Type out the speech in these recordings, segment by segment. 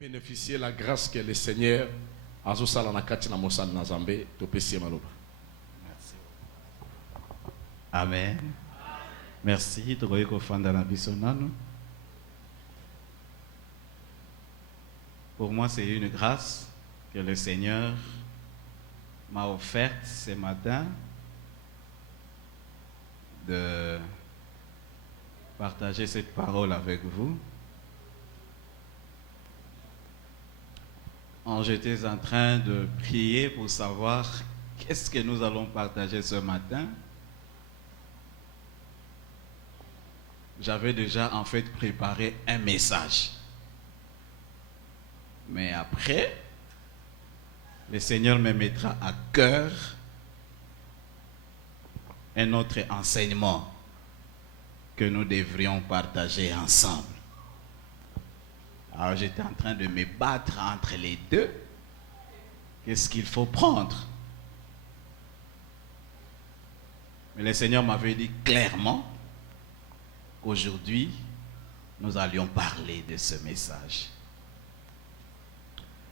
bénéficier la grâce que le Seigneur a zosala na kati na mosala na Nzambe topesi maloba. Merci. Amen. Merci tokoki kofanda na biso nanu. Pour moi, c'est une grâce que le Seigneur m'a offerte ce matin de partager cette parole avec vous. J'étais en train de prier pour savoir qu'est-ce que nous allons partager ce matin. J'avais déjà en fait préparé un message. Mais après, le Seigneur me mettra à cœur un autre enseignement que nous devrions partager ensemble. Alors j'étais en train de me battre entre les deux. Qu'est-ce qu'il faut prendre? Mais le Seigneur m'avait dit clairement qu'aujourd'hui, nous allions parler de ce message.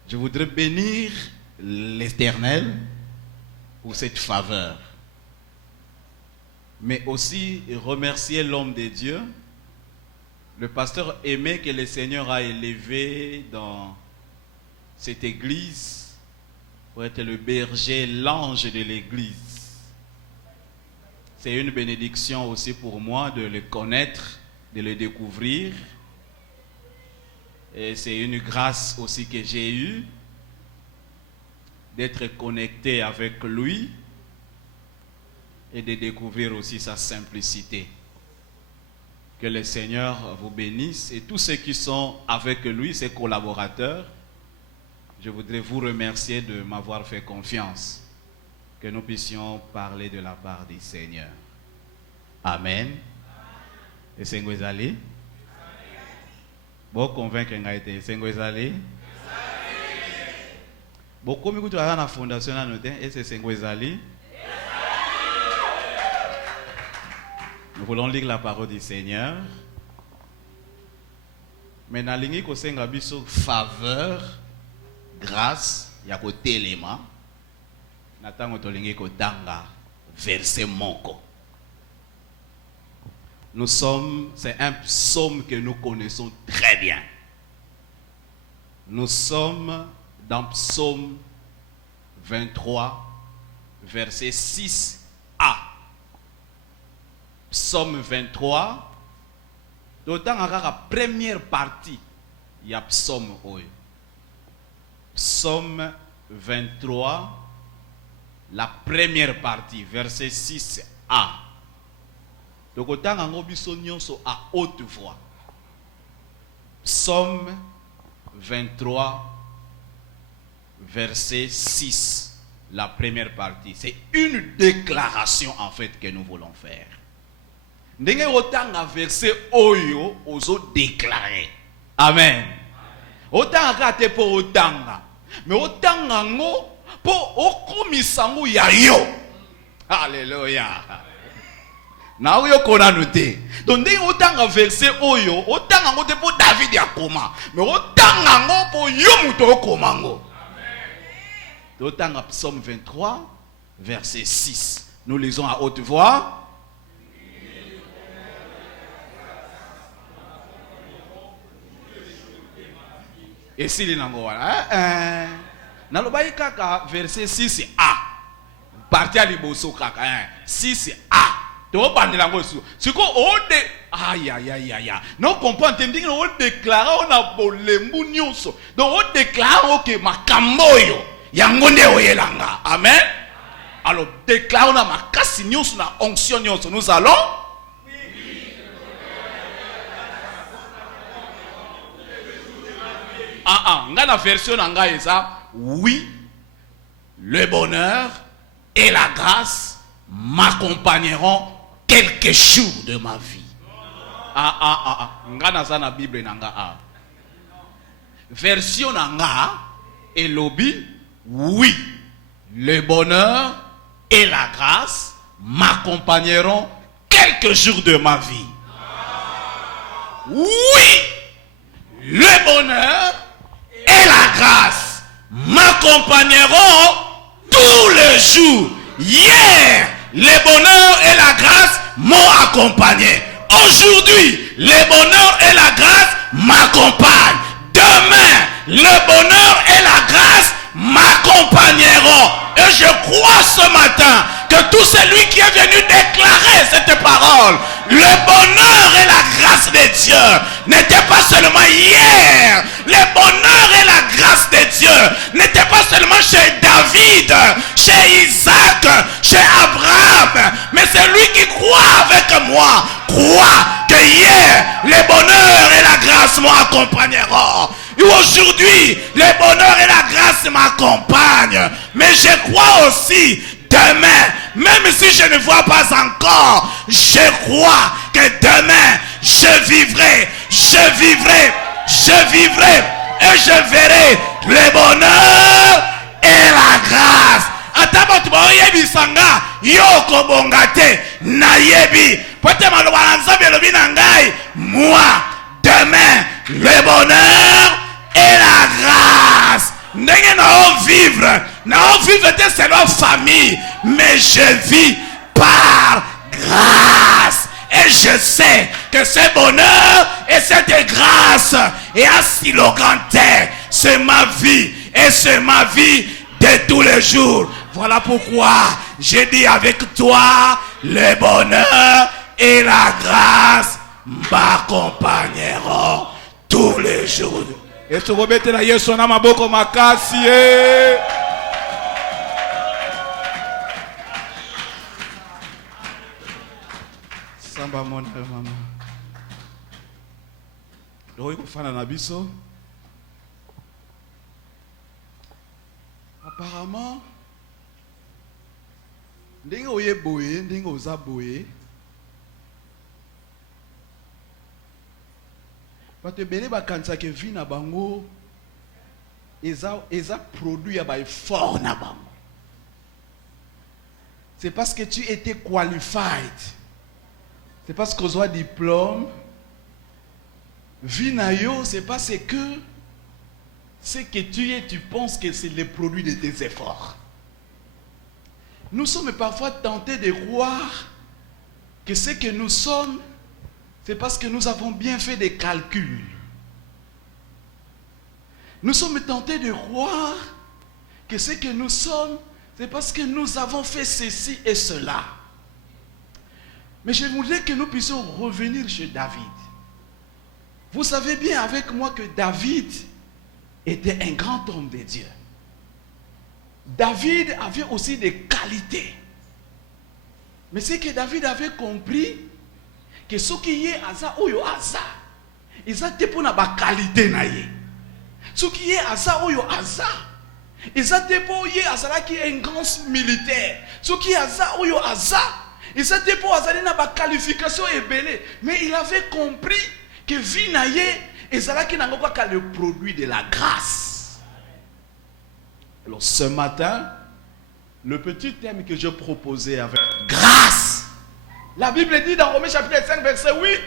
Je voudrais bénir l'Éternel pour cette faveur. Mais aussi remercier l'homme de Dieu. Le pasteur aimé que le Seigneur a élevé dans cette église pour être le berger, l'ange de l'église. C'est une bénédiction aussi pour moi de le connaître, de le découvrir. Et c'est une grâce aussi que j'ai eue d'être connecté avec lui et de découvrir aussi sa simplicité. Que le Seigneur vous bénisse et tous ceux qui sont avec lui, ses collaborateurs, je voudrais vous remercier de m'avoir fait confiance. Que nous puissions parler de la part du Seigneur. Amen. Et Sengwezali? Bon, convaincre ngaite Sengwezali? Beaucoup de gens à la fondation à noter et c'est Sengwezali. Nous voulons lire la parole du Seigneur. Mais dans l'ingé ko senga biso faveur, grâce, ya ko telema. Natango to l'ingé ko tanga verset moko. C'est un psaume que nous connaissons très bien. Nous sommes dans Psaume 23, verset 6a. Psaume 23, d'autant que la première partie, il y a Psaume oyo. Psaume 23, la première partie, verset 6a. Donc autant que biso nyonso à haute voix. Psaume 23, verset 6, la première partie. C'est une déclaration en fait que nous voulons faire. Ndenge otanga verset oyo ozo déclarer. Amen. Otanga te po otanga. Mais otanga ngo po okomisango ya yo. Alléluia. Na oyo kona noté. Donc ndenge otanga verset oyo, otanga ngo te po David ya koma. Mais otanga ngo po yo muto okoma ngo. Amen. Otanga Psaume 23 verset 6. Nous lisons à haute voix. Et si les nangoa, nalobai kaka verset 6a, parti à liboso kaka 6a. To bandela ngosu. Siko ode aïe aïe aïe aïe. Non comprend entending on déclare on a bolembu nyonso. Donc on déclare que makamboyo yangonde oyelanga. Amen. Alors déclare on a makasi nyonso na onction nyonso. Nous allons la version en ça, oui, le bonheur et la grâce m'accompagneront quelques jours de ma vie. Ngana na Bible nanga. Version nanga et lobby, oui, le bonheur et la grâce m'accompagneront quelques jours de ma vie. Oui, le bonheur m'accompagneront tous les jours. Hier, le bonheur et la grâce m'ont accompagné. Aujourd'hui, le bonheur et la grâce m'accompagnent. Demain, le bonheur et la grâce m'accompagneront. Et je crois ce matin que tout celui qui est venu déclarer cette parole, le bonheur et la grâce de Dieu n'était pas seulement hier. Le bonheur et la grâce de Dieu n'était pas seulement chez David, chez Isaac, chez Abraham, mais celui qui croit avec moi croit que hier, le bonheur et la grâce m'accompagneront. Et aujourd'hui, le bonheur et la grâce m'accompagnent. Mais je crois aussi, demain, même si je ne vois pas encore, je crois que demain, je vivrai et je verrai le bonheur et la grâce. Atabatu baoyebi sanga yoko bongate na yebi pote maloba na nzambe lobi na ngai moi demain le bonheur et la grâce. Ndenge na vivre de cette famille, mais je vis par grâce. Et je sais que ce bonheur et cette grâce est assis au grand terre. C'est ma vie et c'est ma vie de tous les jours. Voilà pourquoi j'ai dit avec toi, le bonheur et la grâce m'accompagneront tous les jours. Et tu remets la Yesu na maboko makasi. Samba mon maman. Roy kufana na biso. Apparemment, ndenge oye boye, ndenge oza boye. Parce que bakanisa ke vi na bango eza produit ya ba effort na bango. C'est parce que tu étais qualified. C'est parce que tu as diplôme. Vi na yo, c'est parce que ce que tu es, tu penses que c'est le produit de tes efforts. Nous sommes parfois tentés de croire que ce que nous sommes, c'est parce que nous avons bien fait des calculs. Nous sommes tentés de croire que ce que nous sommes, c'est parce que nous avons fait ceci et cela. Mais je voudrais que nous puissions revenir chez David. Vous savez bien avec moi que David était un grand homme de Dieu. David avait aussi des qualités. Mais c'est que David avait compris que ce qui est aza oyo aza, ils ont pour na ba qualité na ye. Ce qui est aza oyo aza, ils ont pour ye aza qui est un grand militaire. Ce qui est aza oyo aza, ils ont pour aza na ba qualification ebele. Mais il avait compris que vie na ye ezala qui n'a pas le produit de la grâce. Alors ce matin, le petit thème que je proposais avec grâce. La Bible dit dans Romains chapitre 5 verset 8,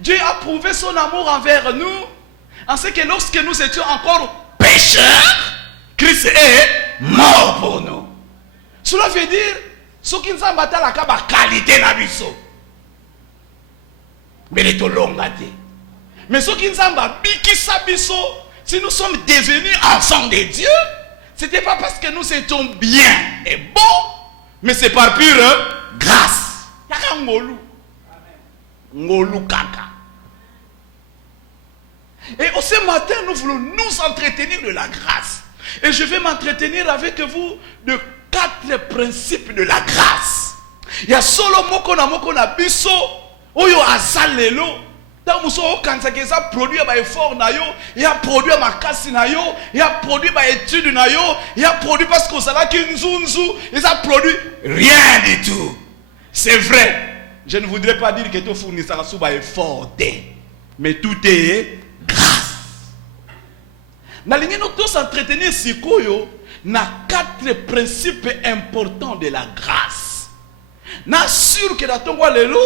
Dieu a prouvé son amour envers nous en ce que lorsque nous étions encore pécheurs, Christ est mort pour nous. Cela veut dire ce qui nous a battu la qualité na biso. Mais les tolongate. Mais ce qui nous a bikisa biso, si nous sommes devenus enfants de Dieu, c'était pas parce que nous étions bien et bons, mais c'est par pure grâce. Yaka ngolu. Ngolu kaka. Et ce matin, nous voulons nous entretenir de la grâce. Et je vais m'entretenir avec vous de 4 principes de la grâce. Il y a solo moko na biso oyo azalelo. Tant muso okanza keza produit ba effort na yo, il y a produit makasi na yo, il y a produit ba étude na yo, il y a produit parce que ça qui nzunzu, il a produit rien du tout. C'est vrai. Je ne voudrais pas dire que tout fournisseur sous ba effort, mais tout est grâce. Nalingi nous tous entretenir sikoyo na 4 principes importants de la grâce. N'assure que dans ton roi lelo,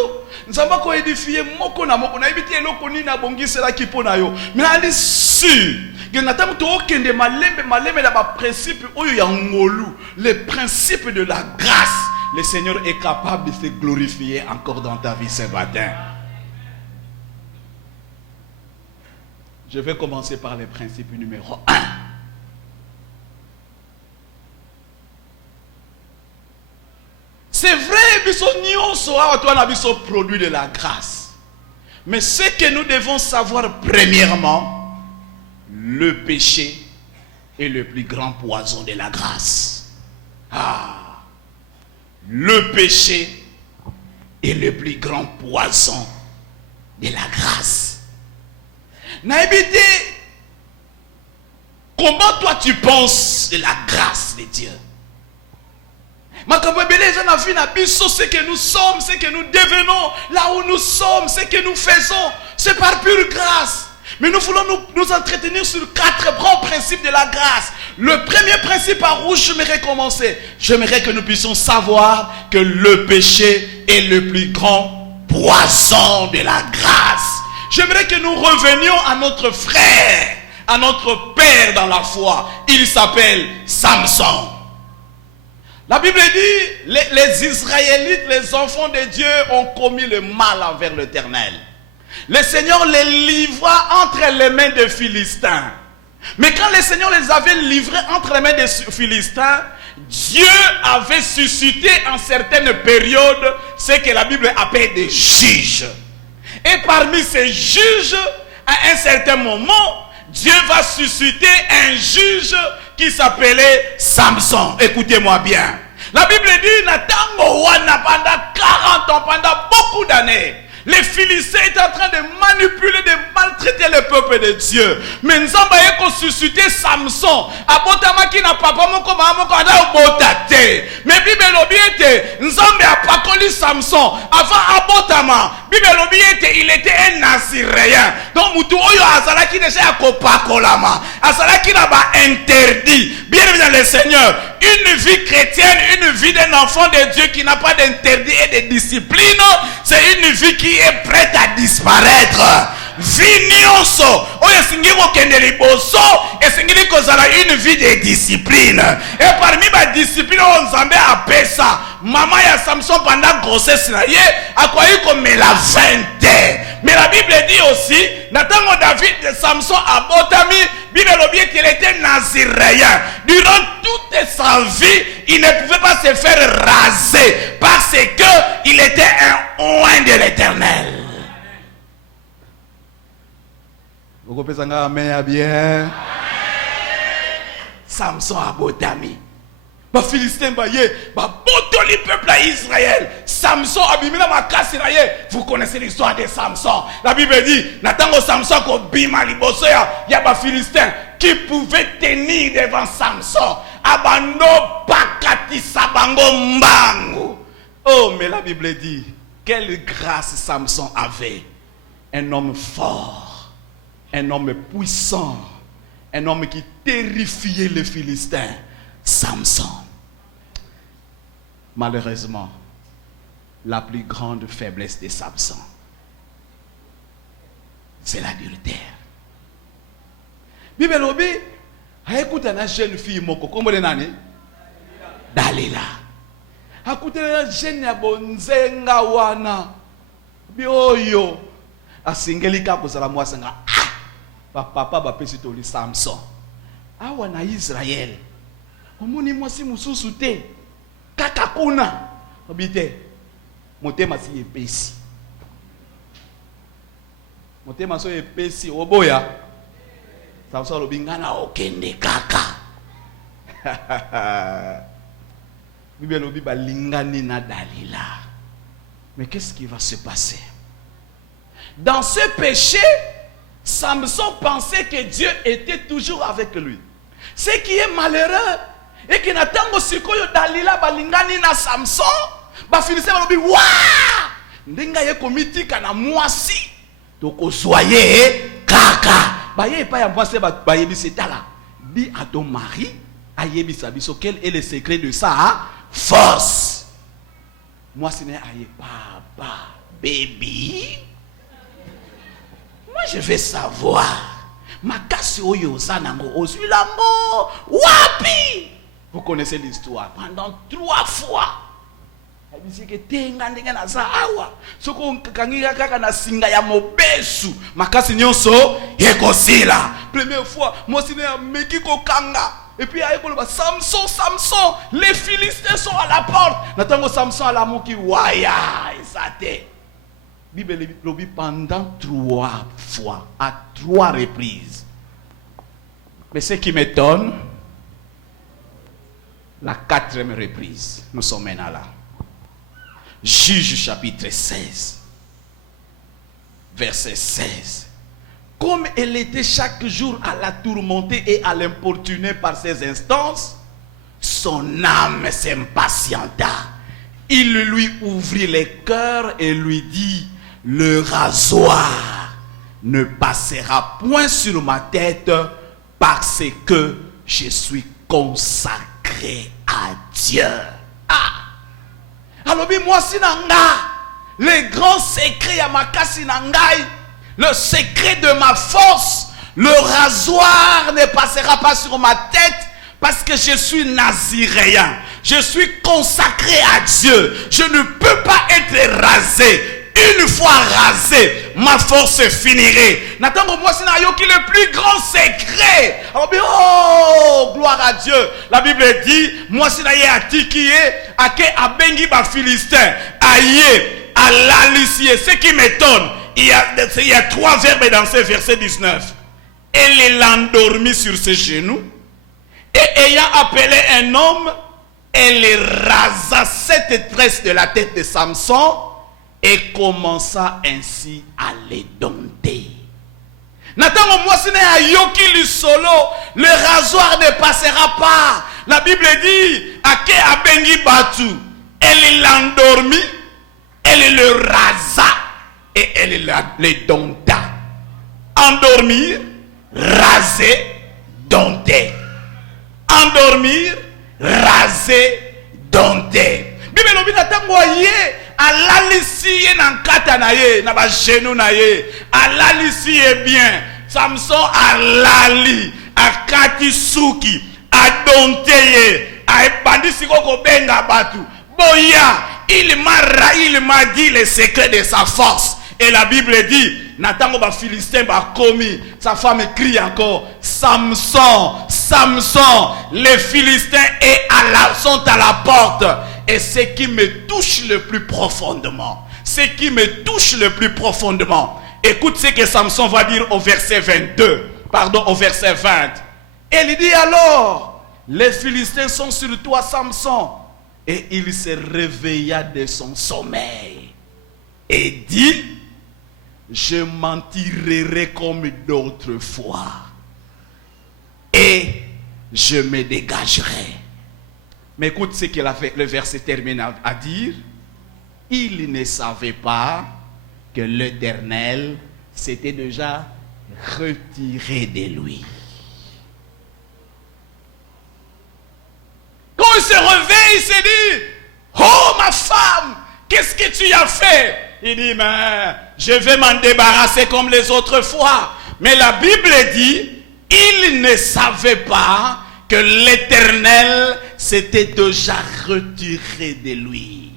nous avons ko édifier moko na moko na ibiti eloko ni na bongisela ki pona yo. Mais allez sûr que natam to okende malembe na ba principe oyo ya ngolu, les principes de la grâce. Le Seigneur est capable de se glorifier encore dans ta vie ce matin. Je vais commencer par le principe numéro 1. C'est vrai, biso produit de la grâce. Mais ce que nous devons savoir premièrement, le péché est le plus grand poison de la grâce. Le péché est le plus grand poison de la grâce. Naïbité, comment toi tu penses de la grâce de Dieu? Ce que nous sommes, ce que nous devenons, là où nous sommes, ce que nous faisons, c'est par pure grâce. Mais nous voulons nous entretenir sur 4 grands principes de la grâce. Le premier principe par où j'aimerais commencer, j'aimerais que nous puissions savoir que le péché est le plus grand poison de la grâce. J'aimerais que nous revenions à notre frère, à notre père dans la foi. Il s'appelle Samson. La Bible dit, les Israélites, les enfants de Dieu ont commis le mal envers l'Éternel. Le Seigneur les livra entre les mains des Philistins. Mais quand le Seigneur les avait livrés entre les mains des Philistins, Dieu avait suscité en certaines périodes ce que la Bible appelle des juges. Et parmi ces juges, à un certain moment, Dieu va susciter un juge qui s'appelait Samson. Écoutez-moi bien. La Bible dit, Natango wana pendant 40 ans, pendant beaucoup d'années, les Philistins étaient en train de manipuler, de maltraiter le peuple de Dieu. Mais nous avons suscité Samson. Abotama qui n'a pas moko maman ko ada obotate. Mais Bible lobiete, nous avons pas connu Samson avant Abotama. Bible lobiete, il était un Naziréen. Donc mutu oyo azala qui déjà akopakolama. Azala qui n'a pas interdit. Bien évidemment le Seigneur, une vie chrétienne, une vie d'un enfant de Dieu qui n'a pas d'interdit et de discipline, c'est une vie qui est prête à disparaître. Vignonso, oyo singiko kendeli boso, et singili kozala une vie de discipline. Et parmi ma discipline, on Nzambe apesa. Maman ya Samson pendant grossesse na ye, akoyi comme la 20. Mais la Bible dit aussi, Natango David de Samson à Botami, Bible dit qu'il était naziréen. Durant toute sa vie, il ne pouvait pas se faire raser parce que il était un oint de l'Éternel. Vous comprenez amen bien? Samson à Botami. Ba Philistin ba ye, ba botoli peuple à Israël. Samson abimina makasi na ye. Vous connaissez l'histoire de Samson. La Bible dit, natango Samson ko bima liboso ya ba Philistin qui pouvait tenir devant Samson. Abando bakati sabango mbangu. Oh, mais la Bible dit, quelle grâce Samson avait. Un homme fort, un homme puissant, un homme qui terrifiait les Philistins. Samson. Malheureusement, la plus grande faiblesse de Samson, c'est l'adultère. Bible obi, écoute une jeune fille moko, comment elle est Dalila. Écoute une jeune ya bonzenga wana. Bioyo. Asingelika kozala mwasanga. Papa ba pesi toli Samson. Awa na Israël. Omoni mwasi mususu te. Kaka kuna. Obite. Motema si epesi. Motema so epesi oboya. Samson lobingana okende kaka. Bible lobi ba lingani na Dalila. Mais qu'est-ce qui va se passer? Dans ce péché, Samson pensait que Dieu était toujours avec lui. Ce qui est malheureux, et que natango sikoyo Dalila balingani na Samson, ba Philistin balobi wa! Ndenga ye komitika na mwasi, toko soye kaka. Ba ye pa ya mwasi ba yebisi tala. Dis à ton mari, ayebisa biso quel est le secret de sa force. Moi, ce n'est aïe, papa, baby. Moi, je vais savoir. Makasi oyo zanango ozulango wapi. Vous connaissez l'histoire. Pendant 3 fois. Bisike tenga ndenge na za awa. Soko kangira kaka na singa ya mobesu. Makasi nyonso ekosila. Première fois, moi sine ya meki kokanga. Et puis aye koloba Samson, Samson, les Philistins sont à la porte. Natango Samson à la moki waya esate. Bible lobi pendant 3 fois, à 3 reprises. Mais ce qui m'étonne, la 4e reprise, nous sommes maintenant là. Juge chapitre 16, verset 16. Comme elle était chaque jour à la tourmenter et à l'importuner par ses instances, son âme s'impatienta. Il lui ouvrit les cœurs et lui dit, le rasoir ne passera point sur ma tête parce que je suis consacré à Dieu. Ah! Alors, moi, sinanga, le grand secret ya makasi nangai, le secret de ma force, le rasoir ne passera pas sur ma tête parce que je suis naziréen. Je suis consacré à Dieu. Je ne peux pas être rasé. Une fois rasé, ma force finirait. N'attends moi c'est le plus grand secret. Oh, gloire à Dieu. La Bible dit, moi c'est atikié, ake abengi ba Philistin, aïe, à l'alicier. Ce qui m'étonne, il y a 3 verbes dans ce verset 19. Elle l'endormit sur ses genoux et ayant appelé un homme, elle rasa 7 tresses de la tête de Samson et commença ainsi à les dompter. Nathan, moi, ce n'est à Yoki le solo, le rasoir ne passera pas. La Bible dit, Ake abengi batu, elle l'endormit, elle le rasa et elle les dompta. Endormir, raser, dompter. Endormir, raser, dompter. Bible lobi Nathan, voyez. Alali nankata na ye na ba genou na ye alali bien Samson alali akati suki adonte ye aibandi sikoko benga batu boya il m'a dit le secret de sa force et la Bible dit natango ba Philistin ba komi sa femme crie encore Samson Samson les Philistins sont à la porte. Et ce qui me touche le plus profondément, écoute ce que Samson va dire au verset 20. Et il dit alors, les Philistins sont sur toi Samson. Et il se réveilla de son sommeil et dit, je m'en tirerai comme d'autres fois et je me dégagerai. Mais écoute ce que le verset termine à dire. Il ne savait pas que l'Éternel s'était déjà retiré de lui. Quand il se réveille, il se dit, oh ma femme, qu'est-ce que tu as fait? Il dit, mais je vais m'en débarrasser comme les autres fois. Mais la Bible dit, il ne savait pas que l'Éternel s'était déjà retiré de lui.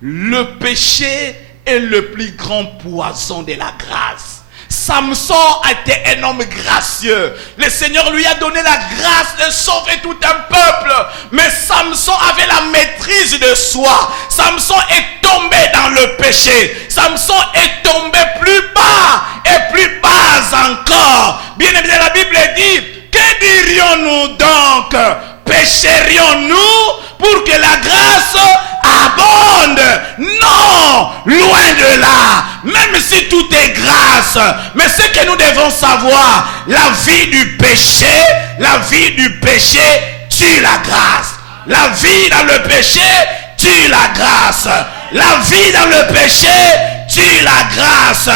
Le péché est le plus grand poison de la grâce. Samson était un homme gracieux. Le Seigneur lui a donné la grâce de sauver tout un peuple. Mais Samson avait la maîtrise de soi. Samson est tombé dans le péché. Samson est tombé plus bas et plus bas encore. Bien évidemment, la Bible dit, que dirions-nous donc? Pécherions-nous pour que la grâce abonde? Non, loin de là. Même si tout est grâce, mais ce que nous devons savoir, la vie du péché tue la grâce. La vie dans le péché tue la grâce. La vie dans le péché tue la grâce.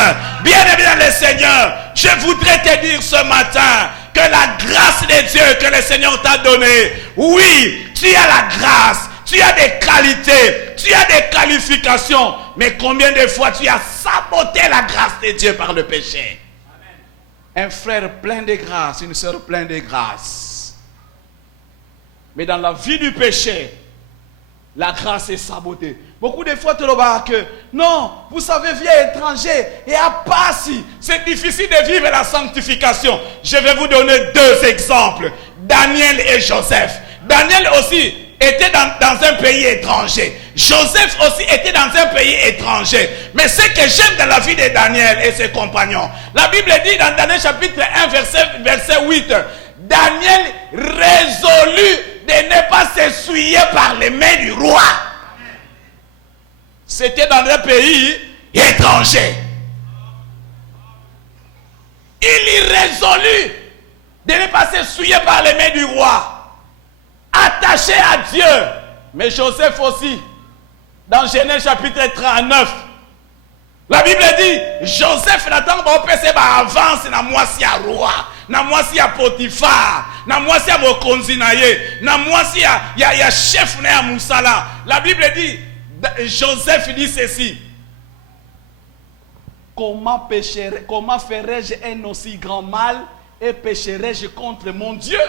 Bien évidemment, le Seigneur, je voudrais te dire ce matin que la grâce de Dieu que le Seigneur t'a donnée, oui, tu as la grâce, tu as des qualités, tu as des qualifications, mais combien de fois tu as saboté la grâce de Dieu par le péché? Amen. Un frère plein de grâce, une sœur pleine de grâce. Mais dans la vie du péché, la grâce est sabotée. Beaucoup de fois, tu vois que non, vous savez, viens étranger et à Passi, c'est difficile de vivre la sanctification. Je vais vous donner deux exemples, Daniel et Joseph. Daniel aussi était dans un pays étranger. Joseph aussi était dans un pays étranger. Mais ce que j'aime dans la vie de Daniel et ses compagnons, la Bible dit dans Daniel chapitre 1 verset 8, Daniel résolut de ne pas s'essuyer par les mains du roi. C'était dans un pays étranger. Il y résolut de ne pas s'essuyer par les mains du roi. Attaché à Dieu. Mais Joseph aussi, dans Genèse chapitre 39, la Bible dit, Joseph n'attend pas avance na mwasi ya roi, na mwasi ya Potifar, na mwasi ya mokonzi na ye, na mwasi ya chef na ya musala. La Bible dit, Joseph dit ceci: comment ferais-je un aussi grand mal et pécherais-je contre mon Dieu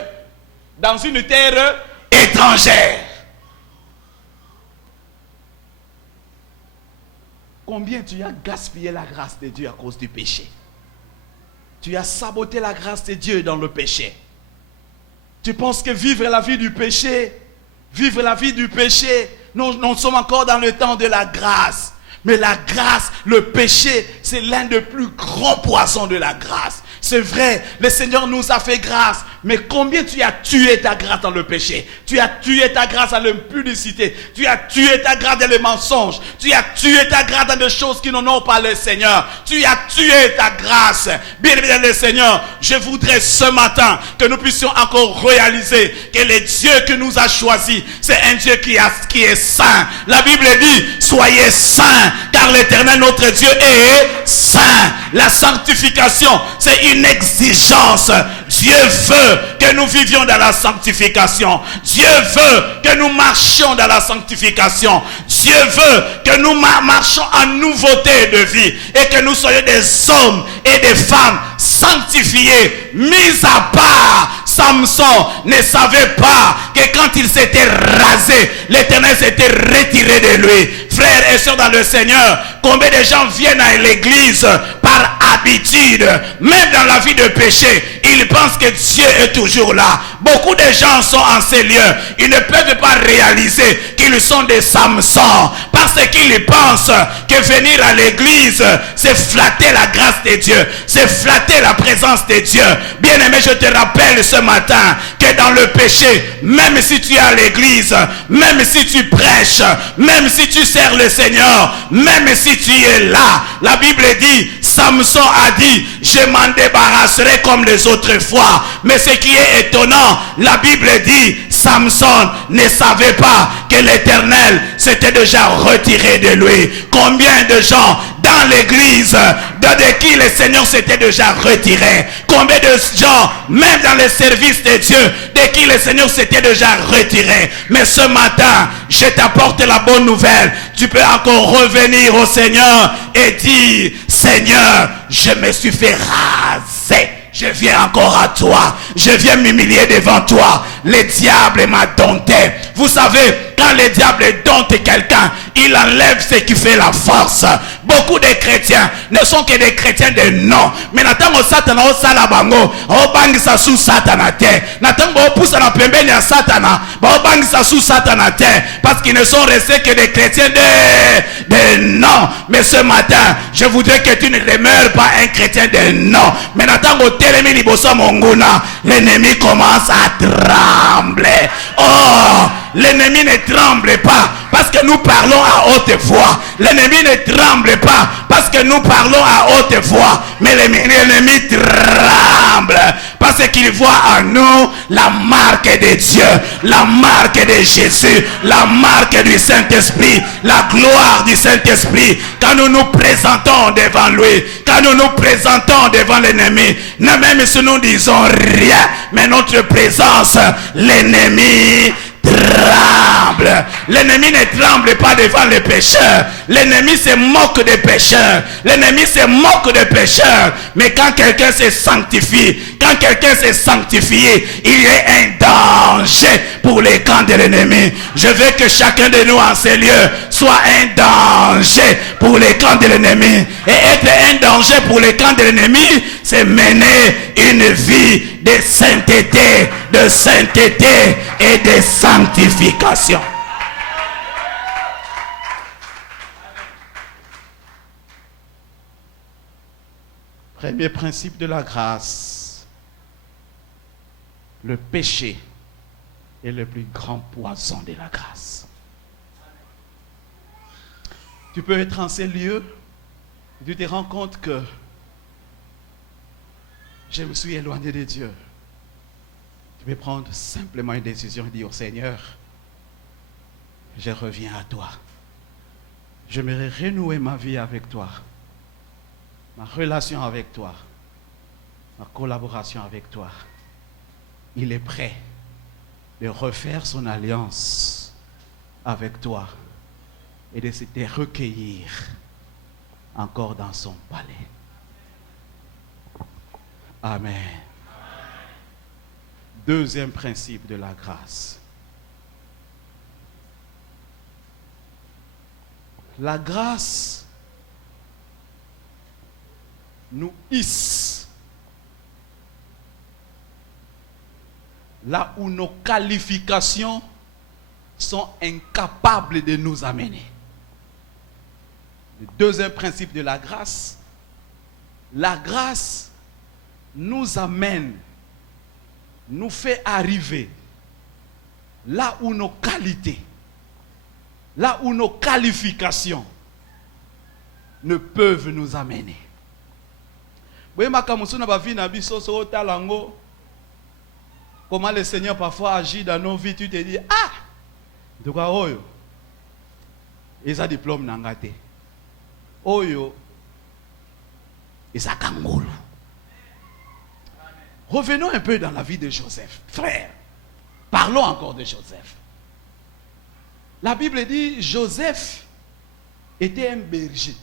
dans une terre étrangère? Combien tu as gaspillé la grâce de Dieu à cause du péché? Tu as saboté la grâce de Dieu dans le péché. Tu penses que vivre la vie du péché, nous sommes encore dans le temps de la grâce. Mais la grâce, le péché, c'est l'un des plus grands poisons de la grâce. C'est vrai, le Seigneur nous a fait grâce. Mais combien tu as tué ta grâce dans le péché? Tu as tué ta grâce dans l'impudicité. Tu as tué ta grâce dans les mensonges. Tu as tué ta grâce dans des choses qui n'honorent pas le Seigneur. Tu as tué ta grâce. Bien évidemment, le Seigneur, je voudrais ce matin que nous puissions encore réaliser que le Dieu que nous a choisi, c'est un Dieu qui est saint. La Bible dit, soyez saints, car l'Éternel, notre Dieu, est saint. La sanctification, c'est une exigence. Dieu veut que nous vivions dans la sanctification. Dieu veut que nous marchions dans la sanctification. Dieu veut que nous marchions en nouveauté de vie et que nous soyons des hommes et des femmes sanctifiés, mis à part. Samson ne savait pas que quand il s'était rasé, l'Éternel s'était retiré de lui. Frères et sœurs dans le Seigneur, combien de gens viennent à l'église par habitude, même dans la vie de péché, ils pensent que Dieu est toujours là. Beaucoup de gens sont en ces lieux, ils ne peuvent pas réaliser qu'ils sont des Samsons, parce qu'ils pensent que venir à l'église, c'est flatter la grâce de Dieu, c'est flatter la présence de Dieu. Bien aimé, je te rappelle ce matin que dans le péché, même si tu es à l'église, même si tu prêches, même si tu sers le Seigneur, même si tu es là, la Bible dit, Samson a dit, je m'en débarrasserai comme les autres fois. Mais ce qui est étonnant, la Bible dit, Samson ne savait pas que l'Éternel s'était déjà retiré de lui. Combien de gens dans l'église de qui le Seigneur s'était déjà retiré? Combien de gens, même dans les services de Dieu, de qui le Seigneur s'était déjà retiré? Mais ce matin, je t'apporte la bonne nouvelle. Tu peux encore revenir au Seigneur et dire, Seigneur, je me suis fait raser. Je viens encore à toi. Je viens m'humilier devant toi. Le diable m'a dompté. Vous savez, quand le diable dompte quelqu'un, il enlève ce qui fait la force. Beaucoup de chrétiens ne sont que des chrétiens de nom. Mais n'attendons Satan au salabango. Au bangisa sous Satana terre. N'attendons pousse na pembeni à Satana. Au bangisa sous Satana terre. Parce qu'ils ne sont restés que des chrétiens de nom. Mais ce matin, je voudrais que tu ne demeures pas un chrétien de nom. Mais n'attendons l'ennemi commence à trembler. Oh, l'ennemi ne tremble pas parce que nous parlons à haute voix. L'ennemi ne tremble pas parce que nous parlons à haute voix. Mais l'ennemi tremble parce qu'il voit en nous la marque de Dieu, la marque de Jésus, la marque du Saint-Esprit, la gloire du Saint-Esprit. Quand nous nous présentons devant lui, quand nous nous présentons devant l'ennemi, même si nous disons rien, mais notre présence, l'ennemi tremble. L'ennemi ne tremble pas devant les pécheurs. L'ennemi se moque des pécheurs. L'ennemi se moque des pécheurs. Mais quand quelqu'un se sanctifie, quand quelqu'un s'est sanctifié, il y a un danger pour les camps de l'ennemi. Je veux que chacun de nous en ces lieux soit un danger pour les camps de l'ennemi. Et être un danger pour les camps de l'ennemi, c'est mener une vie de sainteté et de sanctification. Premier principe de la grâce. Le péché est le plus grand poison de la grâce. Tu peux être en ces lieux, tu te rends compte que je me suis éloigné de Dieu. Tu peux prendre simplement une décision et dire au Seigneur, je reviens à toi. J'aimerais renouer ma vie avec toi, ma relation avec toi, ma collaboration avec toi. Il est prêt de refaire son alliance avec toi et de se recueillir encore dans son palais. Amen. Deuxième principe de la grâce. La grâce nous hisse là où nos qualifications sont incapables de nous amener. Le deuxième principe de la grâce nous amène, nous fait arriver là où nos qualités, là où nos qualifications ne peuvent nous amener. Comment le Seigneur parfois agit dans nos vies, tu te dis, ah, de quoi oyo, ils ont diplôme nangate, oyo, ils ont kangolo. Revenons un peu dans la vie de Joseph. Frère, parlons encore de Joseph. La Bible dit, Joseph était un berger.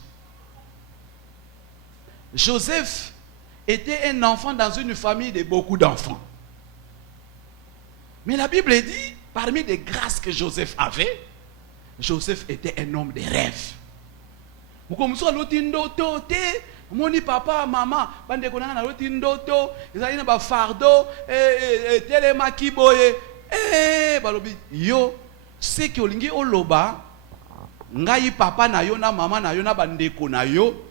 Joseph était un enfant dans une famille de beaucoup d'enfants. Mais la Bible dit, parmi les grâces que Joseph avait, Joseph était un homme de rêve. Moni papa, maman, bande konanga na loti ndoto, ezali na ba fardo, telema kiboye, balobi yo, ce que olingi oloba, ngai papa na yo na mama na yo na bandeko na yo,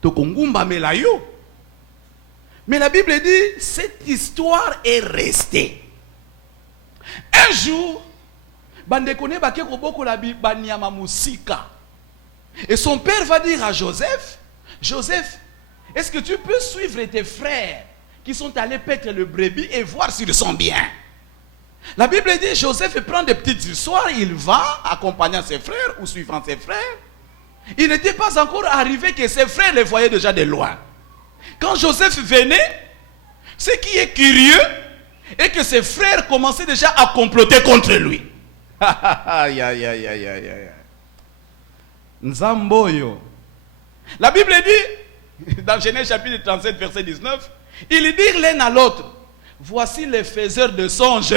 tokongumba mela yo. Mais la Bible dit, cette histoire est restée. Un jour, bandeko ne bake koboko la banyama musika. Et son père va dire à Joseph, Joseph, est-ce que tu peux suivre tes frères qui sont allés paître le brebis et voir s'ils sont bien? La Bible dit, Joseph prend des petites histoires, il va accompagnant ses frères ou suivant ses frères. Il n'était pas encore arrivé que ses frères les voyaient déjà de loin. Quand Joseph venait, ce qui est curieux est que ses frères commençaient déjà à comploter contre lui. Aïe, aïe, aïe, aïe, aïe, aïe. Nzamboyo. La Bible dit, dans Genèse chapitre 37, verset 19, ils dirent l'un à l'autre, voici les faiseurs de songes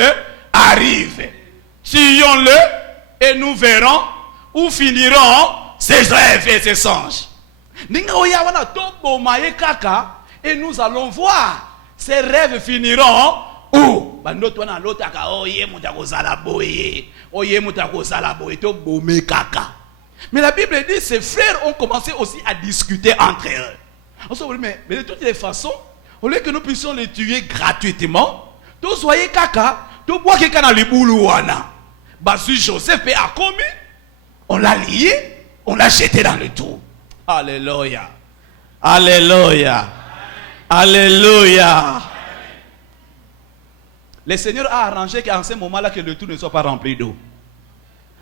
arrivent. Tuons-le et nous verrons où finiront ces rêves et ces songes. Et nous allons voir, ces rêves finiront où? Mais la Bible dit, ses frères ont commencé aussi à discuter entre eux. On se dit, mais de toutes les façons, au lieu que nous puissions les tuer gratuitement, tous soyez kaka, tous bois qui kana les boulouana. Basu Joseph a commis, on l'a lié, on l'a jeté dans le trou. Alléluia. Alléluia. Alléluia. Le Seigneur a arrangé qu'en ce moment-là, que le trou ne soit pas rempli d'eau.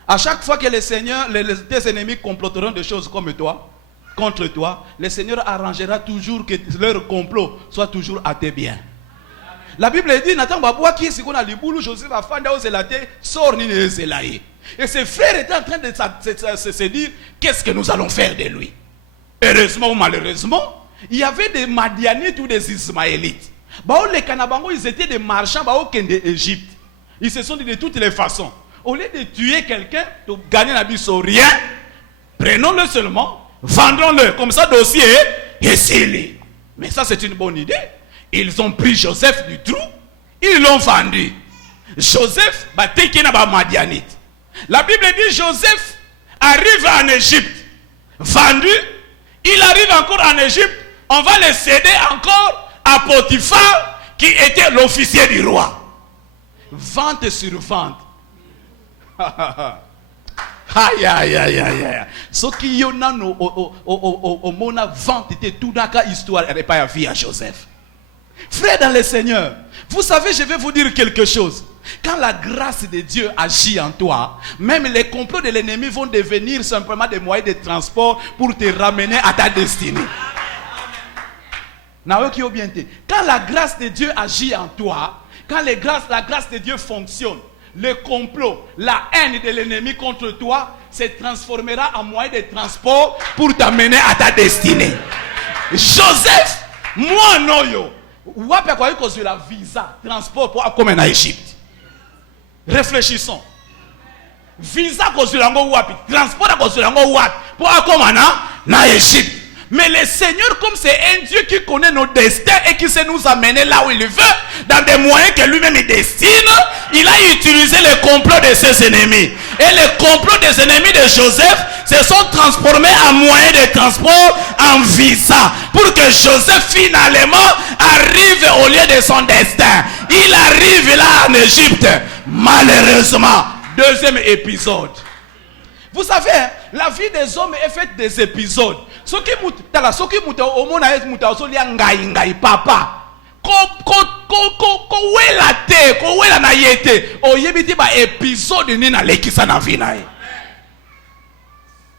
À chaque fois que le Seigneur, tes ennemis comploteront des choses comme toi, contre toi, le Seigneur arrangera toujours que leur complot soit toujours à tes biens. La Bible dit, Nathan Baboua qui est qu'on a liboulou, Joseph a fanda ozelate, sort ni nezelaye. Et ses frères étaient en train de se dire, qu'est-ce que nous allons faire de lui? Heureusement ou malheureusement, il y avait des Madianites ou des Ismaélites. Les Kanabango, ils étaient des marchands d'Égypte. Ils se sont dit de toutes les façons, au lieu de tuer quelqu'un, de gagner la vie sur rien, prenons-le seulement, vendons-le. Comme ça, dossier est scellé. Mais ça, c'est une bonne idée. Ils ont pris Joseph du trou, ils l'ont vendu. Joseph, Madianite. La Bible dit Joseph arrive en Égypte, vendu. Il arrive encore en Égypte, on va le céder encore à Potiphar, qui était l'officier du roi. Vente sur vente. Aïe, aïe, aïe, aïe. Ce qui y en a au mona vente était tout dans la histoire et pas à vie à Joseph. Frère dans le Seigneur, vous savez, je vais vous dire quelque chose. Quand la grâce de Dieu agit en toi, même les complots de l'ennemi vont devenir simplement des moyens de transport pour te ramener à ta destinée. Quand la grâce de Dieu agit en toi, quand la grâce de Dieu fonctionne, le complot, la haine de l'ennemi contre toi se transformera en moyen de transport pour t'amener à ta destinée. Joseph, moi non yo, wapi kwa cause de la visa, transport pour comme en Égypte. Réfléchissons. Visa cause de l'ango wapi, transport à cause de l'ango wapi, pour comme en Égypte. Mais le Seigneur, comme c'est un Dieu qui connaît nos destins et qui sait nous amener là où il veut, dans des moyens que lui-même il destine, il a utilisé le complot de ses ennemis. Et les complots des ennemis de Joseph se sont transformés en moyens de transport, en visa, pour que Joseph finalement arrive au lieu de son destin. Il arrive là en Égypte, malheureusement. Deuxième épisode. Vous savez, la vie des hommes est faite des épisodes. Ce qui est au monde est papa. Ko wela te, ko wela na yete. O yebiti ba épisode ni na lekisa na vie na.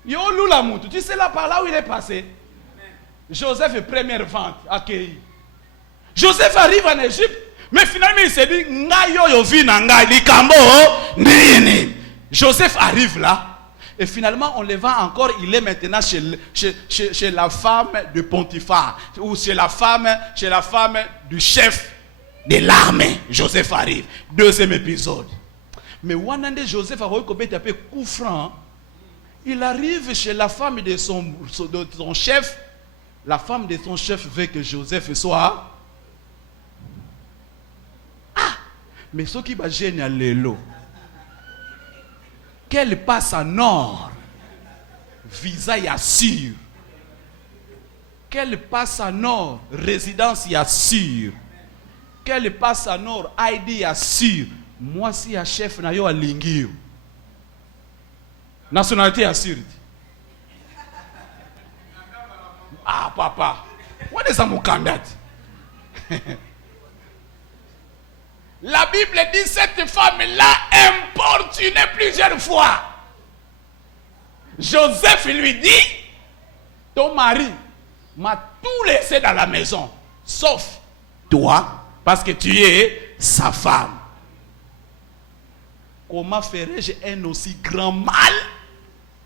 Yo lula mutu, tu sais là par là où il est passé. Joseph est première vente accueilli. Joseph arrive en Égypte, mais finalement il s'est dit ngayo yo vi na ngai likambo nini. Joseph arrive là. Et finalement, on le vend encore, il est maintenant chez la femme de Potiphar, ou chez la femme du chef de l'armée. Joseph arrive. Deuxième épisode. Mais Wanande Joseph a reconnu un peu coup franc. Il arrive chez la femme de son chef. La femme de son chef veut que Joseph soit. Ah! Mais ce qui va gêner l'élo. Qu'elle passe en or, visa y assure. Qu'elle passe en or, résidence y assure. Qu'elle passe en or, ID y assure. Moi si un chef na yo alingi. Nationalité assure. Ah papa, what is mon candidat? La Bible dit cette femme-là importunait plusieurs fois. Joseph lui dit, ton mari m'a tout laissé dans la maison, sauf toi, parce que tu es sa femme. Comment ferais-je un aussi grand mal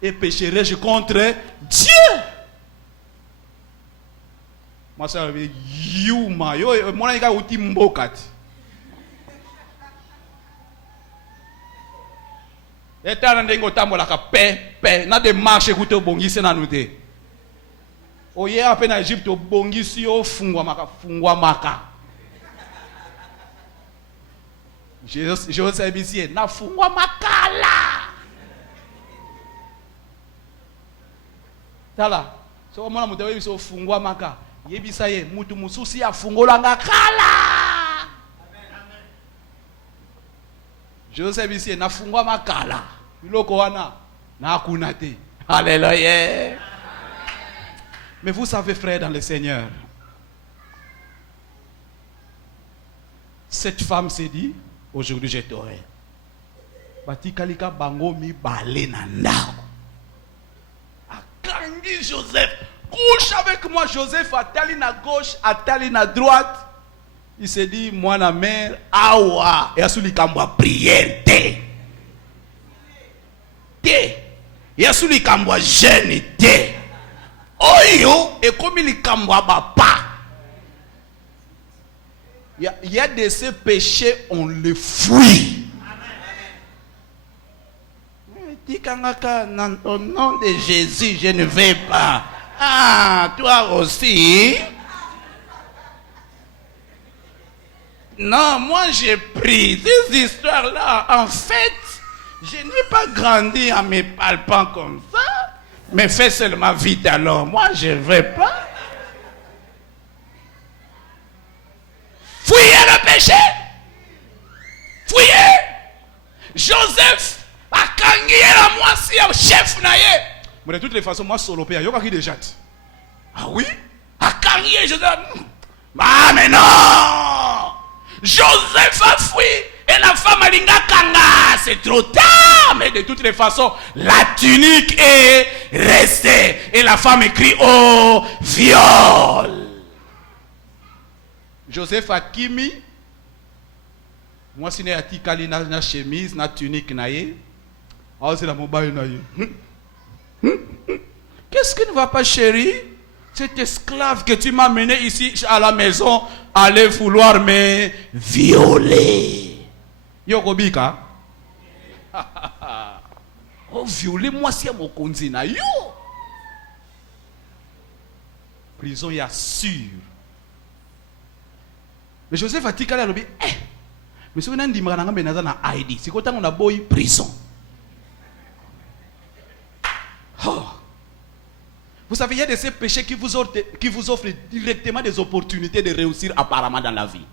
et pécherais-je contre Dieu? Moi, ça veut dire, Yuma, yo, moi, je suis un et tant que tambola ka pe na de marche écoute bongisi na nuté oye ape na Égypte bongisi o fungwa maka je sais bien na fungwa makala tala so mona muté we so fungwa maka yebisa ye mutu mususi afungola ngakala je sais bien na fungwa makala Alléluia. Mais vous savez, frère dans le Seigneur, cette femme s'est dit, aujourd'hui je t'aurai. Batikalika bango mi balé nanda. Akangi Joseph, couche avec moi Joseph, atali na gauche, atali na droite. Il s'est dit, moi la mère, awa, et à celui qui a prière, té. Et à celui qui a jeûne, té. Oyo, et comme il a pas. Il y a de ces péchés, on les fuit. Dis au nom de Jésus, je ne vais pas. Ah, toi aussi. Non, moi j'ai pris ces histoires-là. En fait, je n'ai pas grandi en me palpant comme ça. Mais fais seulement vite alors. Moi, je ne vais pas. Fouillez le péché. Fouillez. Joseph a gagné la moitié chef naïe. Mais de toutes les façons, moi solo père, il y a qui déjà. Ah oui? A gagné Joseph. Ah mais non. Joseph a fui et la femme a dit kanga, c'est trop tard. Mais de toutes les façons, la tunique est restée et la femme écrit au viol. Joseph a kimi. Moi si n'a tikali na chemise na tunique naie. Ah c'est la mobile naie. Qu'est-ce qui ne va pas chérie? Cet esclave que tu m'as mené ici à la maison allait vouloir me violer. Yokobika. Oh violer moi si mon konzi na yo. Prison y a sûr. Mais Joseph a dit qu'elle a dit, mais si on a dit que on a ID, c'est quand on a boy prison. Oh. Vous savez, il y a de ces péchés qui vous offrent directement des opportunités de réussir apparemment dans la vie.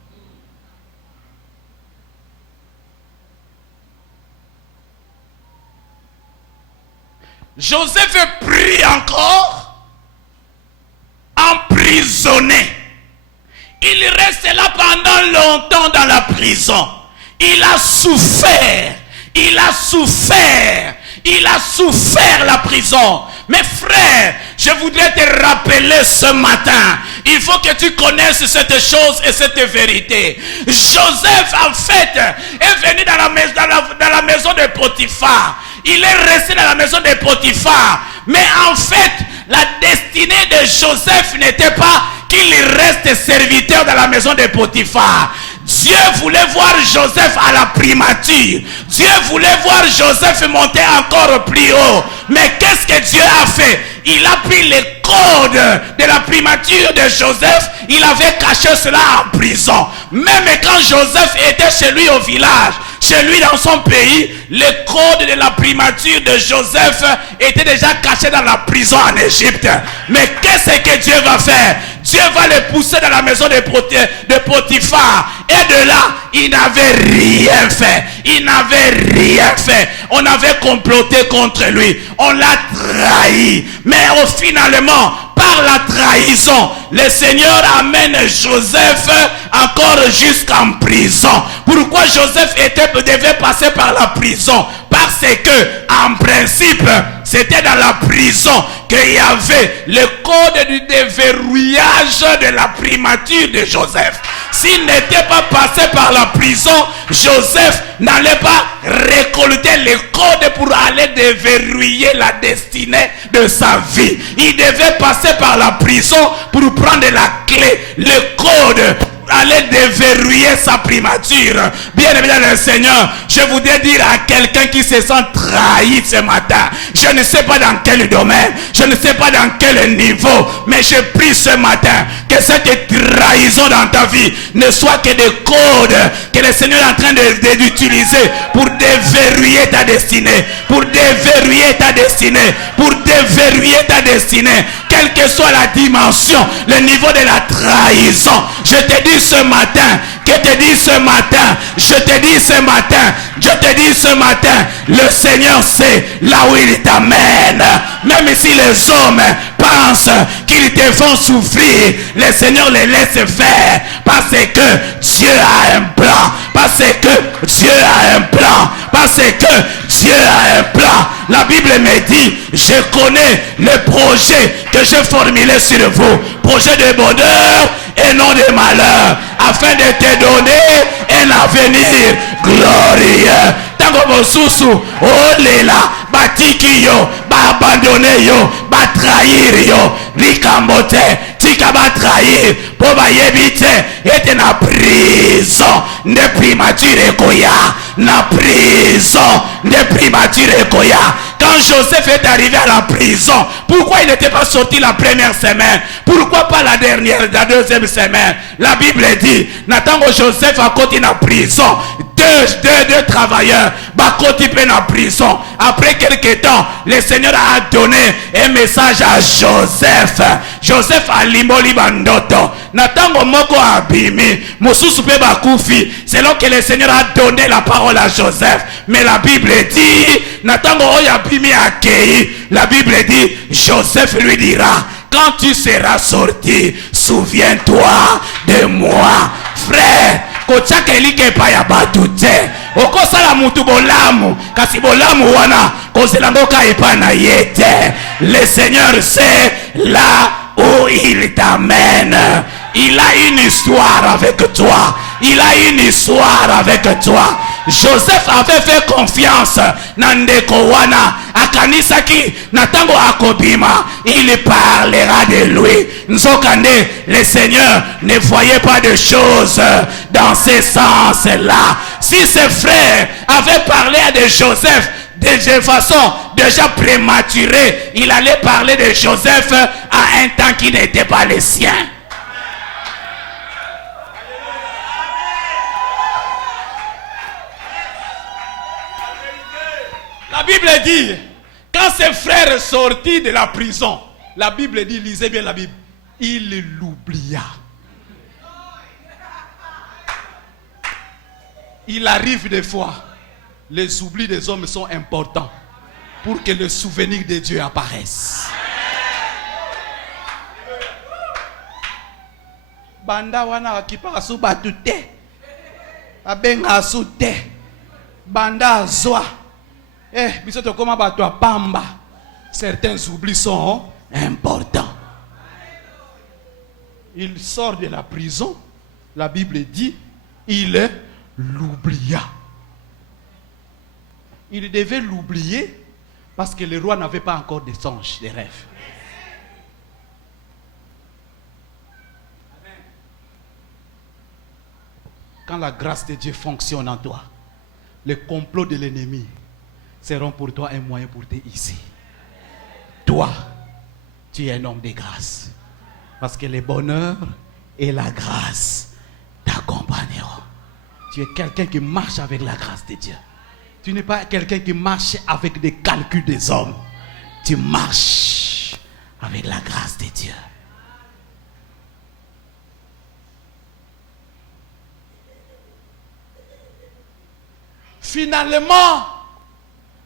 Joseph est pris encore, emprisonné. Il reste là pendant longtemps dans la prison. Il a souffert. Il a souffert. Il a souffert la prison. Mes frères, je voudrais te rappeler ce matin. Il faut que tu connaisses cette chose et cette vérité. Joseph, en fait, est venu dans la maison de Potiphar. Il est resté dans la maison de Potiphar. Mais en fait, la destinée de Joseph n'était pas qu'il reste serviteur dans la maison de Potiphar. Dieu voulait voir Joseph à la primature. Dieu voulait voir Joseph monter encore plus haut. Mais qu'est-ce que Dieu a fait? Il a pris les codes de la primature de Joseph. Il avait caché cela en prison. Même quand Joseph était chez lui au village, chez lui dans son pays, les codes de la primature de Joseph étaient déjà cachés dans la prison en Égypte. Mais qu'est-ce que Dieu va faire? Dieu va le pousser dans la maison de Potiphar. Et de là, il n'avait rien fait. Il n'avait rien fait. On avait comploté contre lui. On l'a trahi. Mais finalement, par la trahison, le Seigneur amène Joseph encore jusqu'en prison. Pourquoi Joseph devait passer par la prison? Parce que, en principe, c'était dans la prison qu'il y avait le code du déverrouillage de la primature de Joseph. S'il n'était pas passé par la prison, Joseph n'allait pas récolter les codes pour aller déverrouiller la destinée de sa vie. Il devait passer par la prison pour prendre la clé, le code, aller déverrouiller sa primature. Bien évidemment le Seigneur, je voudrais dire à quelqu'un qui se sent trahi ce matin, je ne sais pas dans quel domaine, je ne sais pas dans quel niveau, mais je prie ce matin que cette trahison dans ta vie ne soit que des codes que le Seigneur est en train d'utiliser pour déverrouiller ta destinée, pour déverrouiller ta destinée, pour déverrouiller ta destinée, quelle que soit la dimension, le niveau de la trahison. Je te dis ce matin, que te dis ce matin, je te dis ce matin, je te dis ce matin, le Seigneur sait là où il t'amène. Même si les hommes pensent qu'ils te font souffrir, le Seigneur les laisse faire, parce que Dieu a un plan, parce que Dieu a un plan, parce que Dieu a un plan. La Bible me dit, je connais le projet que j'ai formulé sur vous. Projet de bonheur et non de malheur. Afin de te donner un avenir glorieux. Tango mosusu, oh lela, batiki yo, ba abandonné yo, ba trahir yo, rikambote, tika ba trahir, po ba yebite, ete na prison, ne primature koya, na prison, ne primature koya. Quand Joseph est arrivé à la prison, pourquoi il n'était pas sorti la première semaine? Pourquoi pas la deuxième semaine? La Bible dit, Natango Joseph a continué en prison. Deux travailleurs, Bakoti pen en prison. Après quelques temps, le Seigneur a donné un message à Joseph. Joseph a limoli bandoto. Natango moko abimi, mususu pe bakufi. Selon que le Seigneur a donné la parole à Joseph. Mais la Bible dit, Natango oyabimi akei. La Bible dit, Joseph lui dira, quand tu seras sorti, souviens-toi de moi, frère. Kochaka elike pa ya batu te. Okosala mutu bolamu. Kasi bolamu wana kozelango ka epa na yete. Le Seigneur sait là où il t'amène. Il a une histoire avec toi. Il a une histoire avec toi. Joseph avait fait confiance Nandeko wana akanisaki natango akobima, il parlera de lui. Nzokande, le Seigneur ne voyait pas de choses dans ce sens-là. Si ses frères avaient parlé à de Joseph de façon déjà prématurée, il allait parler de Joseph à un temps qui n'était pas le sien. La Bible dit, quand ses frères sortis de la prison, la Bible dit, lisez bien la Bible, il l'oublia. Il arrive des fois, les oublis des hommes sont importants pour que le souvenir de Dieu apparaisse. Banda wana akipaka su batute, abenga asute, banda azwa. Certains oublis sont importants. Il sort de la prison. La Bible dit, il l'oublia. Il devait l'oublier parce que le roi n'avait pas encore de songes, de rêves. Quand la grâce de Dieu fonctionne en toi, les complots de l'ennemi seront pour toi un moyen pour te hisser. Toi, tu es un homme de grâce. Parce que le bonheur et la grâce t'accompagneront. Tu es quelqu'un qui marche avec la grâce de Dieu. Tu n'es pas quelqu'un qui marche avec des calculs des hommes. Tu marches avec la grâce de Dieu. Finalement,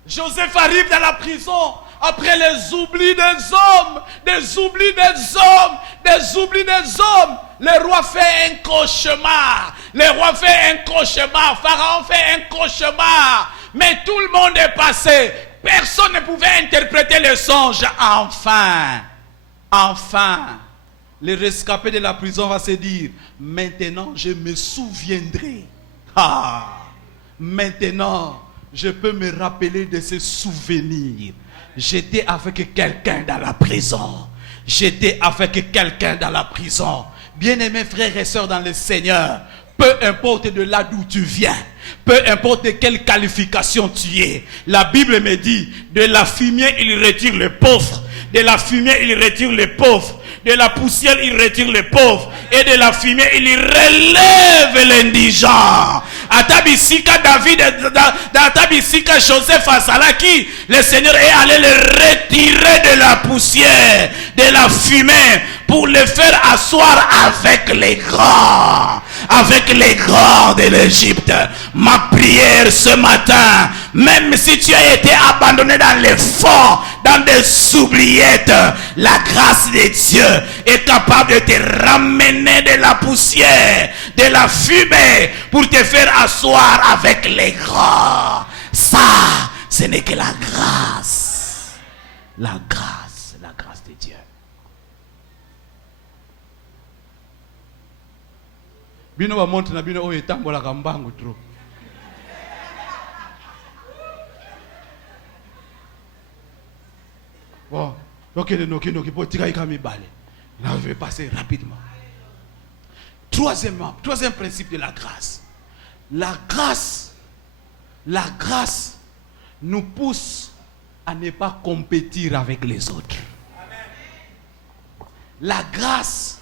Joseph arrive dans la prison après les oublis des hommes, des oublis des hommes, des oublis des hommes. Le roi fait un cauchemar. Le roi fait un cauchemar. Pharaon fait un cauchemar. Mais tout le monde est passé. Personne ne pouvait interpréter le songe. Enfin, le rescapé de la prison va se dire, maintenant je me souviendrai. Maintenant, je peux me rappeler de ces souvenirs. J'étais avec quelqu'un dans la prison. J'étais avec quelqu'un dans la prison. Bien-aimés frères et sœurs dans le Seigneur, peu importe de là d'où tu viens, peu importe de quelle qualification tu es, la Bible me dit, de la fumée il retire le pauvre, de la fumée il retire le pauvre, de la poussière il retire le pauvre, et de la fumée il relève l'indigent. Atabisika David, Atabisika Joseph Asalaki, le Seigneur est allé le retirer de la poussière, de la fumée, pour le faire asseoir avec les grands de l'Égypte. Ma prière ce matin, même si tu as été abandonné dans les fonds, dans des oubliettes, la grâce de Dieu est capable de te ramener de la poussière, de la fumée, pour te faire asseoir avec les grands. Ça, ce n'est que la grâce. La grâce de Dieu. Bino va montre na bino oyo etambola kambangu trop. Bon, ok, noki pour tirer comme balai. Là, je vais passer rapidement. Troisième principe de la grâce. La grâce nous pousse à ne pas compétir avec les autres. La grâce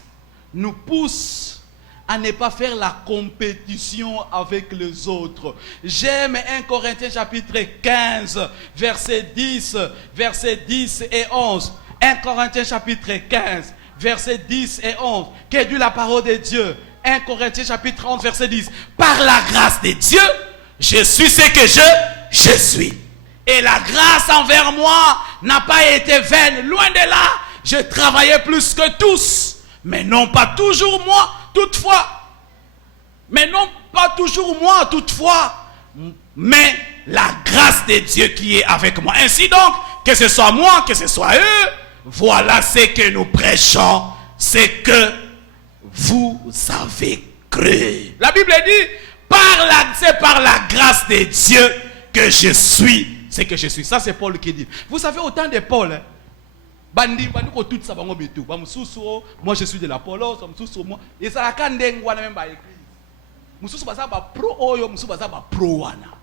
nous pousse à ne pas faire la compétition avec les autres. J'aime 1 Corinthiens chapitre 15, verset 10 et 11. 1 Corinthiens chapitre 15, verset 10 et 11. Qu'est dit la parole de Dieu? 1 Corinthiens chapitre 11, verset 10. Par la grâce de Dieu, je suis ce que je suis. Et la grâce envers moi n'a pas été vaine. Loin de là, je travaillais plus que tous. Mais non pas toujours moi, toutefois. Mais la grâce de Dieu qui est avec moi. Ainsi donc, que ce soit moi, que ce soit eux, voilà ce que nous prêchons, c'est que vous avez cru. La Bible dit, c'est par la grâce de Dieu que je suis ce que je suis. Ça c'est Paul qui dit. Vous savez, autant de Paul, hein? Moi je suis de l'Apollos, moi. Et ça la même par l'église. Mususu baza ba pro oyo, mususu baza ba pro wana.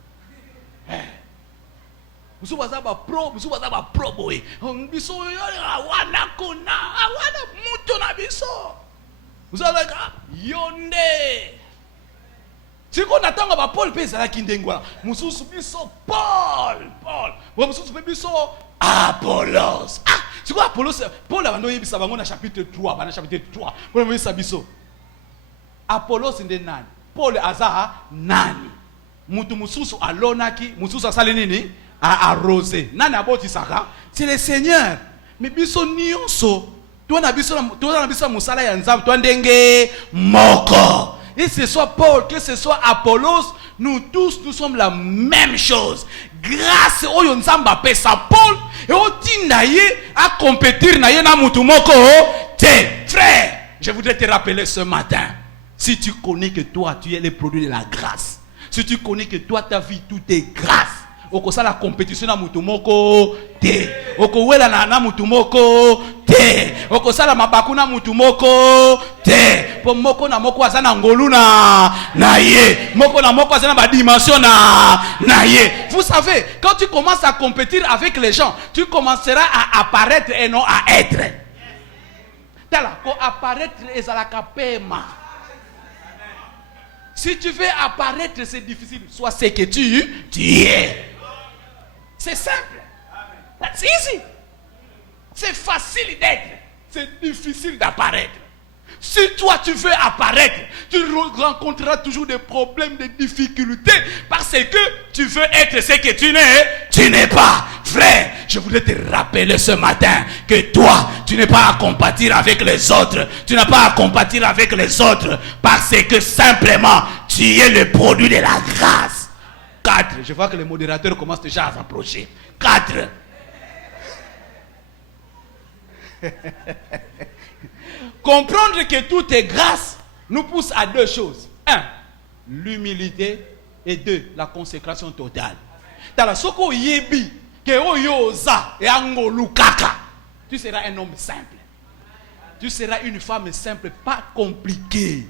Mususu baza ba pro boy. Biso yo wana kona, wana muto na biso. Mususu baza yonde. Siko natanga ba Paul pe zala kindengwa. Mususu biso Paul. Bo mususu pe biso Apollos. Ah, c'est quoi Apollos? Paul a donné ça dans chapitre 3, dans chapitre 3. Pour me dire biso. Apollos inde nani? Paul aza nani? Mutu mususu alonaki, mususu asali nini? A arrosé. Nani aboti saka? C'est le Seigneur. Mais biso nyonso, toi na biso musala ya nzambe, toi ndenge moko. Et que ce soit Paul, que ce soit Apollos, nous tous, nous sommes la même chose. Grâce au Nzamba pesa Paul, et au Tindaye à compétir naye na mutumoko te. Frère, je voudrais te rappeler ce matin, si tu connais que toi, tu es le produit de la grâce, si tu connais que toi, ta vie, tout est grâce, okosa la compétition na mutumoko te, okowela na mutumoko te, okosa la mabaku na mutumoko te, po moko na moko azana ngolu na ye, moko na moko azana ba dimension na ye. Vous savez, quand tu commences à compétir avec les gens, tu commenceras à apparaître et non à être. Tala ko apparaître ezalaka pema. Si tu veux apparaître, c'est difficile. Sois ce que tu es. C'est simple. C'est easy. C'est facile d'être. C'est difficile d'apparaître. Si toi tu veux apparaître, tu rencontreras toujours des problèmes, des difficultés, parce que tu veux être ce que tu n'es pas. Frère, je voudrais te rappeler ce matin que toi, tu n'es pas à compatir avec les autres. Tu n'as pas à compatir avec les autres, parce que simplement, tu es le produit de la grâce. 4. Je vois que les modérateurs commencent déjà à s'approcher. 4. Comprendre que tout est grâce nous pousse à 2 choses. 1. L'humilité. Et 2. La consécration totale. Soko yebi ke oyoza e angolu kaka. Tu seras un homme simple. Tu seras une femme simple, pas compliquée.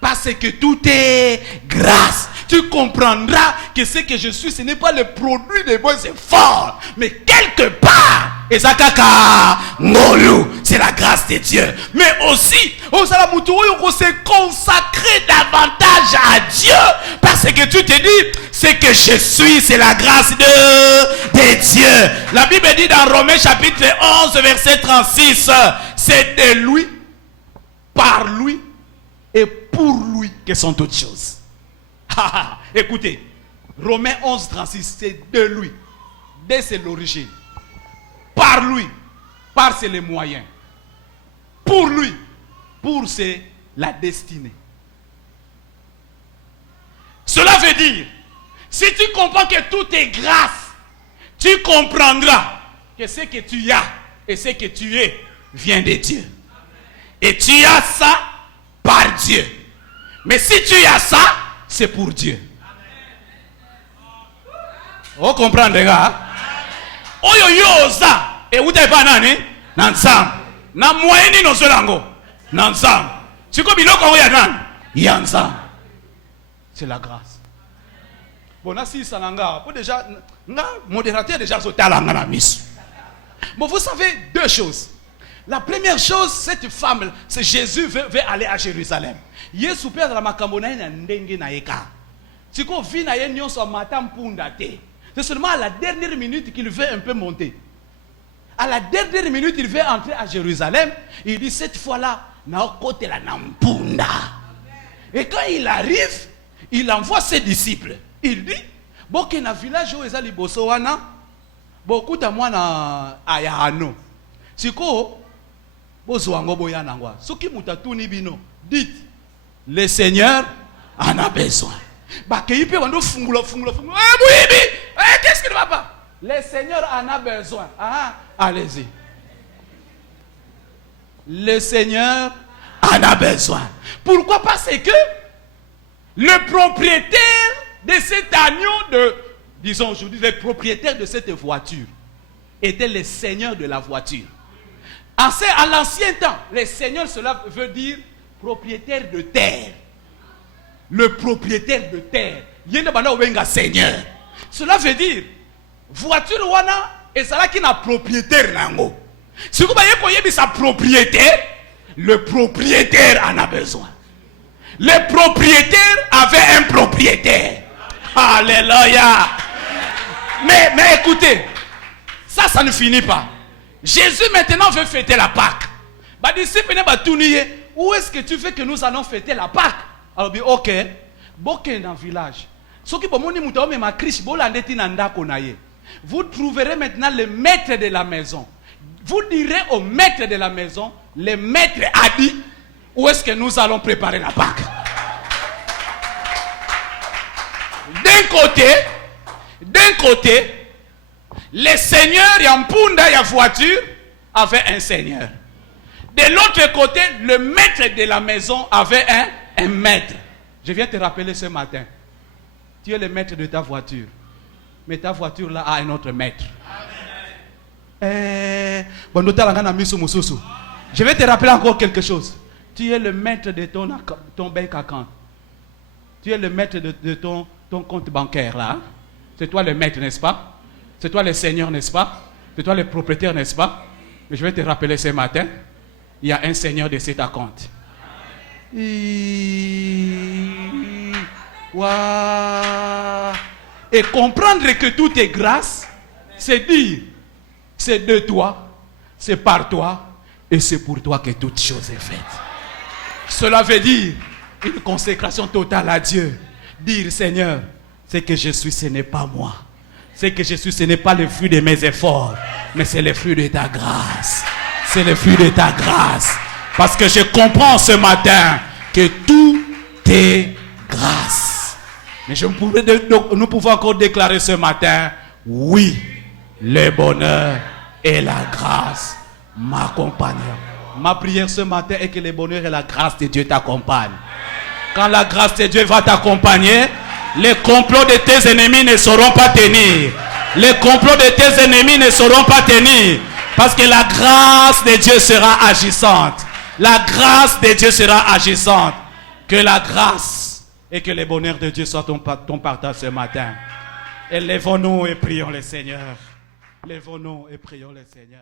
Parce que tout est grâce. Tu comprendras que ce que je suis, ce n'est pas le produit de mes efforts, mais quelque part, c'est la grâce de Dieu. Mais aussi, on s'est consacré davantage à Dieu, parce que tu te dis, ce que je suis, c'est la grâce de Dieu. La Bible dit dans Romains chapitre 11, verset 36, c'est de lui, par lui, et pour lui que sont toutes choses. Écoutez, Romains 11, 36, c'est de lui. De c'est l'origine. Par lui. Par c'est les moyens. Pour lui. Pour c'est la destinée. Cela veut dire, si tu comprends que tout est grâce, tu comprendras que ce que tu as et ce que tu es vient de Dieu. Et tu as ça par Dieu. Mais si tu as ça, c'est pour Dieu. Vous comprenez, les gars? Oyo yoza et où t'es pas nani? Nansam. Na moyeni no solango. Nansam. Tu comme il a ya nan? Yansam. C'est la grâce. Bon, là, si ça n'a pas déjà, modérateur déjà sauté à la mise. Bon, vous savez deux choses. La première chose, cette femme, c'est Jésus veut aller à Jérusalem. Yesu père la makambona na ndenge na eka. Si qu'on vit na yenyon so matam punda te. C'est seulement à la dernière minute qu'il veut un peu monter. À la dernière minute, il veut entrer à Jérusalem. Il dit cette fois-là, na côté la nampunda. Et quand il arrive, il envoie ses disciples. Il dit, bon, qu'il y a un village où il y a libosowana, beaucoup de moi na ayahano. Si ko, bozoango boyanangwa. Ce qui moutatuni bino, dites, le Seigneur en a besoin. Bah, qu'il peut vendre fungulo. Qu'est-ce qui ne va pas? Le Seigneur en a besoin. Ah, allez-y. Le Seigneur en a besoin. Pourquoi? Parce que le propriétaire de cet agneau disons aujourd'hui, le propriétaire de cette voiture était le seigneur de la voiture. À l'ancien temps, le seigneur, cela veut dire propriétaire de terre. Le propriétaire de terre. Seigneur. Cela veut dire voiture wana et ça là qui n'a propriétaire nango. Si vous voyez sa propriétaire, le propriétaire en a besoin. Le propriétaire avait un propriétaire. Alléluia. Mais écoutez, ça ne finit pas. Jésus maintenant veut fêter la Pâque. Bah disciple où est-ce que tu veux que nous allons fêter la Pâque? Alors bien ok, boké dans le village. Vous trouverez maintenant le maître de la maison. Vous direz au maître de la maison, le maître a dit, où est-ce que nous allons préparer la Pâque? D'un côté, le seigneur Yampunda ya voiture avait un seigneur. De l'autre côté, le maître de la maison avait un maître. Je viens te rappeler ce matin. Tu es le maître de ta voiture. Mais ta voiture là a un autre maître. Je vais te rappeler encore quelque chose. Tu es le maître de ton bank account. Tu es le maître de ton compte bancaire là. C'est toi le maître, n'est-ce pas? C'est toi le seigneur, n'est-ce pas? C'est toi le propriétaire, n'est-ce pas? Mais je vais te rappeler ce matin, il y a un seigneur de cet compte. Et comprendre que tout est grâce, c'est dire, c'est de toi, c'est par toi, et c'est pour toi que toute chose est faite. Cela veut dire une consécration totale à Dieu. Dire, Seigneur, ce que je suis, ce n'est pas moi. Ce que je suis, ce n'est pas le fruit de mes efforts, mais c'est le fruit de ta grâce. C'est le fruit de ta grâce. Parce que je comprends ce matin que tout est grâce. Mais nous pouvons encore déclarer ce matin, oui, le bonheur et la grâce m'accompagnent. Ma prière ce matin est que le bonheur et la grâce de Dieu t'accompagnent. Quand la grâce de Dieu va t'accompagner, les complots de tes ennemis ne sauront pas tenir. Les complots de tes ennemis ne sauront pas tenir. Parce que la grâce de Dieu sera agissante. La grâce de Dieu sera agissante. Que la grâce et que le bonheur de Dieu soient ton partage ce matin. Et lèvons-nous et prions le Seigneur. Lèvons-nous et prions le Seigneur.